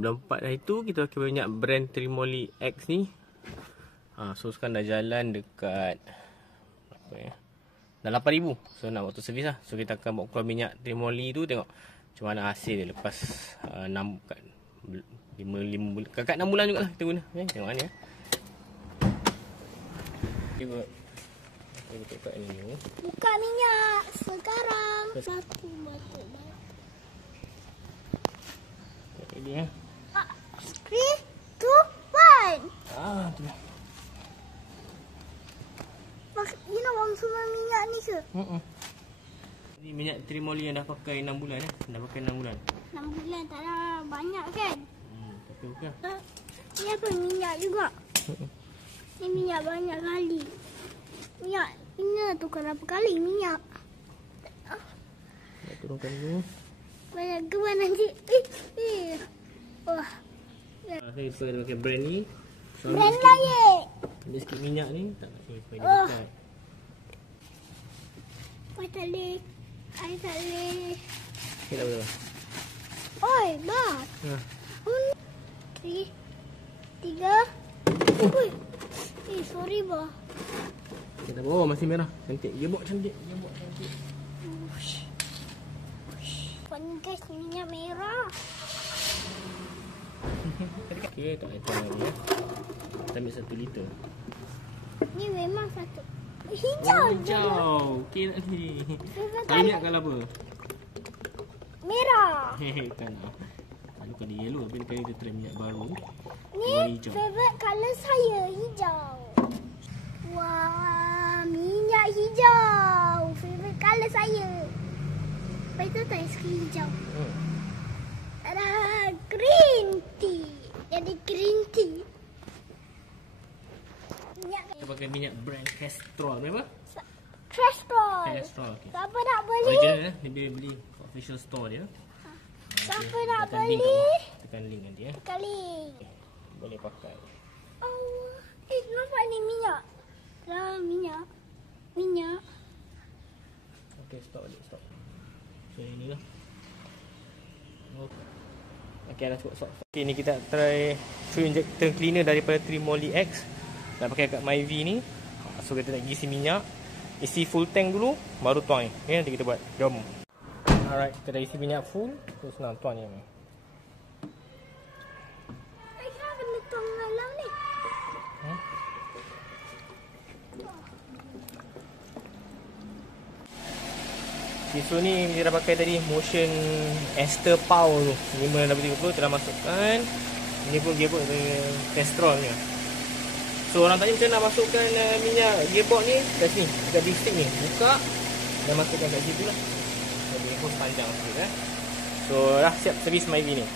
Belum 4 dah itu, kita pakai minyak brand Trimoly X ni. So sekarang dah jalan dekat apa ya? Dah 8,000. So nak waktu servis lah. So kita akan bawa keluar minyak Trimoly tu, tengok macam mana hasil dia lepas 5 bulan. Kakak 6 bulan juga lah kita guna. Tengok ni ya. Kita buka ni dulu. Buka minyak sekarang. Satu botol. Ini ya. 3, 2, 1. Tu lah. You nak buang semua minyak ni ke? Ini minyak Trimoly yang dah pakai 6 bulan ya. Dah pakai 6 bulan. 6 bulan tak ada banyak kan? Okey. Ni apa minyak juga? Ni minyak banyak kali. Minyak ini tukar berapa kali minyak? Nak turunkan dulu. Banyak ke mana nanti? Wah. Saya pakai brand ni. Brand lain. Ada sikit minyak ni. Tak nak saya pakai dekat. Tak boleh. I tak boleh. Okay, tak boleh. Oi, bah. 3, 3. Ui. Sorry bah. Okay, tak apa. Masih merah. Cantik. Gearbox cantik. Guys, minyak merah. Okay, tak payah lagi ya. Kita ambil 1 liter. Ni memang satu. Hijau. Hijau. Okey nak ni. Kali minyak kalau apa? Merah. Kan. Kalau kali yellow, tapi kali kita try minyak baru. Ni favorite colour saya, hijau. Wah, minyak hijau. Favorite colour saya. Lepas tu tak suka hijau. Ada green tea. Jadi green tea. Minyak. Kita pakai minyak brand Castrol. Berapa? Castrol. Castrol. Okay. Siapa nak beli? Original dia boleh beli official store dia. Siapa Okay. nak Tekan beli? link, tekan link nanti ya. Kali. Boleh pakai. Oh, nampak ni minyak. Minyak. Okay, stop balik, stop. So inilah. Okay, dah cukup stop. Okay, ni kita try fuel injector cleaner daripada Trimoly X. Nak pakai kat Myvi ni. So kita nak isi minyak, isi full tank dulu, baru tuang ni. Okay, nanti kita buat. Jom. Alright, kita dah isi minyak full. Terus senang tuang ni. Saya kena tuang dalam ni. Okay, so ni kita dah pakai tadi Motion Ester Power tu 530 kita dah masukkan. Ini pun gearbox Castrol ni. So orang tanya macam nak masukkan minyak gearbox ni kat sini, dekat big stick ni. Buka dan masukkan kat situ lah. Jadi pun panjang sikit So dah siap servis Myvi ni.